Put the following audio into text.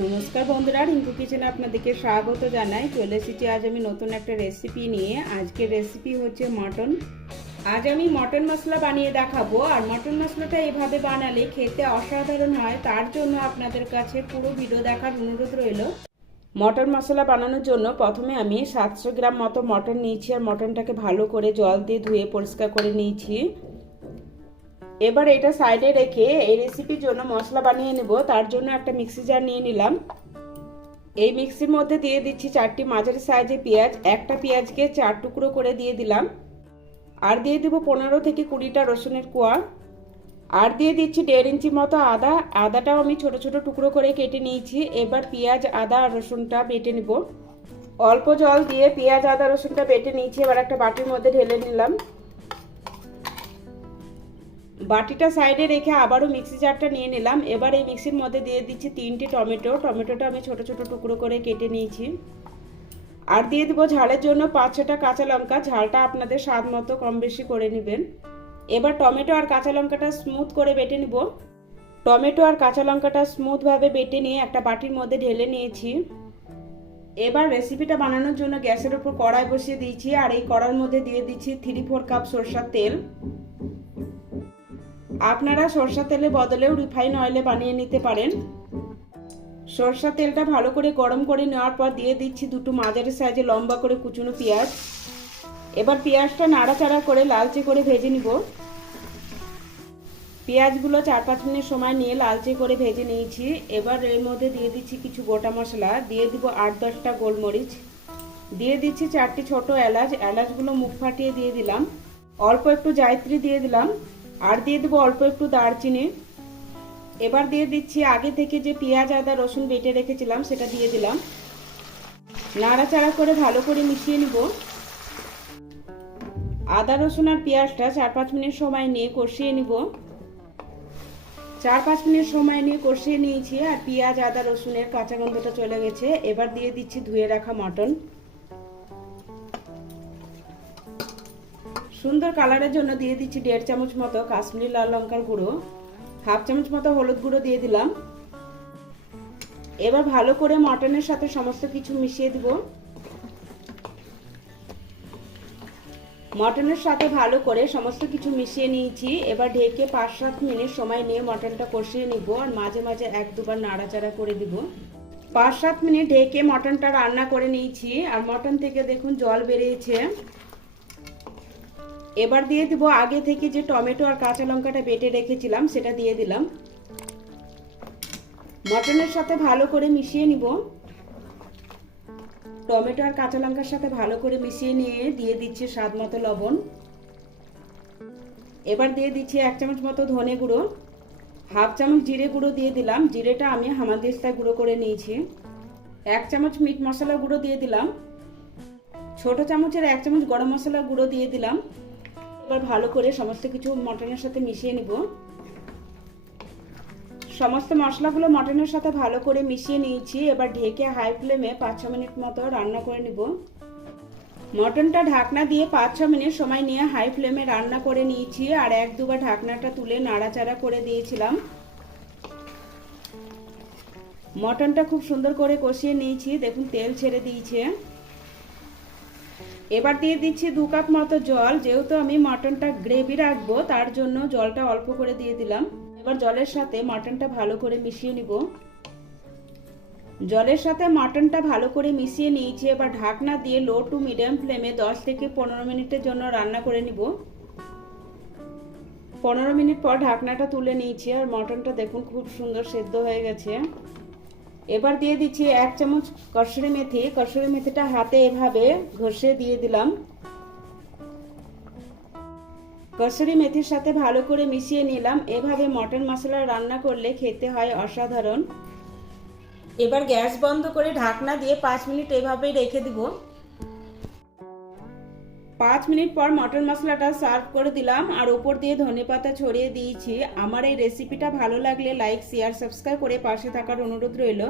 নমস্কার বন্ধুরা, রিঙ্কু কিচেনে আপনাদেরকে স্বাগত জানাই। চলে এসেছি আজ আমি নতুন একটা রেসিপি নিয়ে। আজকের রেসিপি হচ্ছে মটন। আজ আমি মটন মশলা বানিয়ে দেখাবো। আর মটন মশলাটা এভাবে বানালে খেতে অসাধারণ হয়, তার জন্য আপনাদের কাছে পুরো ভিডিও দেখার অনুরোধ রইল। মটন মশলা বানানোর জন্য প্রথমে আমি 700 গ্রাম মতো মটন নিয়েছি। আর মটনটাকে ভালো করে জল দিয়ে ধুয়ে পরিষ্কার করে নিয়েছি। এবার এটা সাইডে রেখে এই রেসিপির জন্য মশলা বানিয়ে নেব। তার জন্য একটা মিক্সি জার নিয়ে নিলাম। এই মিক্সির মধ্যে দিয়ে দিচ্ছি 4টি মাঝারি সাইজের পেঁয়াজ। একটা পেঁয়াজকে 4 টুকরো করে দিয়ে দিলাম। আর দিয়ে দেবো 15 থেকে 20টা রসুনের কোয়া। আর দিয়ে দিচ্ছি 1.5 ইঞ্চি মতো আদা। আদাটাও আমি ছোট ছোট টুকরো করে কেটে নিয়েছি। এবার পেঁয়াজ, আদা আর রসুনটা বেটে নেব। অল্প জল দিয়ে পেঁয়াজ, আদা, রসুনটা বেটে নিয়েছি। এবার একটা বাটির মধ্যে ঢেলে নিলাম। বাটিটা সাইডে রেখে আবারও মিক্সি জারটা নিয়ে নিলাম। এবার এই মিক্সির মধ্যে দিয়ে দিচ্ছি 3টে টমেটো। টমেটোটা আমি ছোট ছোট টুকরো করে কেটে নিয়েছি। আর দিয়ে দেবো ঝালের জন্য 5-6টা কাঁচা লঙ্কা। ঝালটা আপনাদের স্বাদ মতো কম বেশি করে নেবেন। এবার টমেটো আর কাঁচা লঙ্কাটা স্মুথ করে বেটে নিব। টমেটো আর কাঁচা লঙ্কাটা স্মুথভাবে বেটে নিয়ে একটা বাটির মধ্যে ঢেলে নিয়েছি। এবার রেসিপিটা বানানোর জন্য গ্যাসের উপর কড়াই বসিয়ে দিয়েছি। আর এই কড়াইয়ের মধ্যে দিয়ে দিচ্ছি 3-4 কাপ সরষের তেল। আপনারা সরষের তেলের বদলেও রিফাইন অয়েলে বানিয়ে নিতে পারেন। সরষের তেলটা ভালো করে গরম করে নেওয়ার পর দিয়ে দিচ্ছি 2টো মাঝারি সাইজে লম্বা করে কুচনো পেঁয়াজ। এবার পেঁয়াজটা নাড়াচাড়া করে লালচে করে ভেজে নিব। পেঁয়াজগুলো 4-5 মিনিট সময় নিয়ে লালচে করে ভেজে নিয়েছি। এবার এর মধ্যে দিয়ে দিচ্ছি কিছু গোটা মশলা। দিয়ে দিব 8-10টা গোলমরিচ। দিয়ে দিচ্ছি 4টি ছোট এলাচ। এলাচগুলো মুখ ফাটিয়ে দিয়ে দিলাম। অল্প একটু জায়ত্রী দিয়ে দিলাম। আর দিয়ে দেবো অল্প একটু দারচিনি। এবার দিয়ে দিচ্ছি আগে থেকে যে পেঁয়াজ, আদা, রসুন বেটে রেখেছিলাম সেটা দিয়ে দিলাম। নাড়াচাড়া করে ভালো করে মিশিয়ে নিব। আদা, রসুন আর পেঁয়াজটা 4-5 মিনিট সময় নিয়ে কষিয়ে নিব। 4-5 মিনিট সময় নিয়ে কষিয়ে নিয়েছি। আর পেঁয়াজ, আদা, রসুনের কাঁচা গন্ধটা চলে গেছে। এবার দিয়ে দিচ্ছি ধুয়ে রাখা মটন। সুন্দর কালারের জন্য দিয়ে দিচ্ছি 1.5 চামচ মতো কাশ্মীরি লাল লঙ্কার গুঁড়ো। 1/2 চামচ মতো হলুদ গুঁড়ো দিয়ে দিলাম। এবার ভালো করে মটনের সাথে সমস্ত কিছু মিশিয়ে দিব। মটনের সাথে ভালো করে সমস্ত কিছু মিশিয়ে নিয়েছি। এবার ঢেকে 5-7 মিনিট সময় নিয়ে মটনটা কষিয়ে নিব। আর মাঝে মাঝে 1-2বার নাড়াচাড়া করে দিব। 5-7 মিনিট ঢেকে মটনটা রান্না করে নিয়েছি। আর মটন থেকে দেখুন জল বেরিয়েছে। এবার দিয়ে দিব আগে থেকে যে টমেটো আর কাঁচা লঙ্কাটা বেটে রেখেছিলাম সেটা দিয়ে দিলাম। মটনের সাথে ভালো করে মিশিয়ে নিব। টমেটো আর কাঁচা লঙ্কার সাথে ভালো করে মিশিয়ে নিয়ে দিয়ে দিচ্ছি স্বাদ মতো লবণ। এবার দিয়ে দিচ্ছি 1 চামচ মতো ধনে গুঁড়ো। 1/2 চামচ জিরে গুঁড়ো দিয়ে দিলাম। জিরেটা আমি হামানদিস্তায় গুঁড়ো করে নিয়েছি। 1 চামচ মিট মশলা গুঁড়ো দিয়ে দিলাম। ছোট চামচের 1 চামচ গরম মশলা গুঁড়ো দিয়ে দিলাম। এবার ভালো করে সমস্ত কিছু মটনের সাথে মিশিয়ে নিব। সমস্ত মশলাগুলো মটনের সাথে ভালো করে মিশিয়ে নিয়েছি। এবার ঢেকে হাই ফ্লেমে 5-6 মিনিট মতো রান্না করে নিব। মটনটা ঢাকনা দিয়ে 5-6 মিনিট সময় নিয়ে হাই ফ্লেমে রান্না করে নিয়েছি। আর 1-2বার ঢাকনাটা তুলে নাড়াচাড়া করে দিয়েছিলাম। মটনটা খুব সুন্দর করে কষিয়ে নিয়েছি। দেখুন তেল ছেড়ে দিয়েছে। এবার দিয়ে দিচ্ছি 2 কাপ মতো জল। যেহেতু আমি মটনটা গ্রেভি রাখবো তার জন্য জলটা অল্প করে দিয়ে দিলাম। এবার জলের সাথে মটনটা ভালো করে মিশিয়ে নিব। জলের সাথে মটনটা ভালো করে মিশিয়ে নিয়েছি। এবার ঢাকনা দিয়ে লো টু মিডিয়াম ফ্লেমে 10 থেকে 15 মিনিটের জন্য রান্না করে নিব। 15 মিনিট পর ঢাকনাটা তুলে নিয়েছি। আর মটনটা দেখুন খুব সুন্দর সেদ্ধ হয়ে গেছে। এবার দিয়ে দিচ্ছি 1 চামচ কসুরি মেথি। কসুরি মেথিটা হাতে এভাবে ঘষে দিয়ে দিলাম। কসুরি মেথির সাথে ভালো করে মিশিয়ে নিলাম। এভাবে মটন মশলা রান্না করলে খেতে হয় অসাধারণ। এবার গ্যাস বন্ধ করে ঢাকনা দিয়ে 5 মিনিট এভাবেই রেখে দিব। 5 মিনিট পর মটন মশলাটা সার্ভ করে দিলাম। আর উপর দিয়ে ধনেপাতা ছড়িয়ে দিয়েছি। আমার এই রেসিপিটা ভালো লাগলে লাইক, শেয়ার, সাবস্ক্রাইব করে পাশে থাকার অনুরোধ রইল।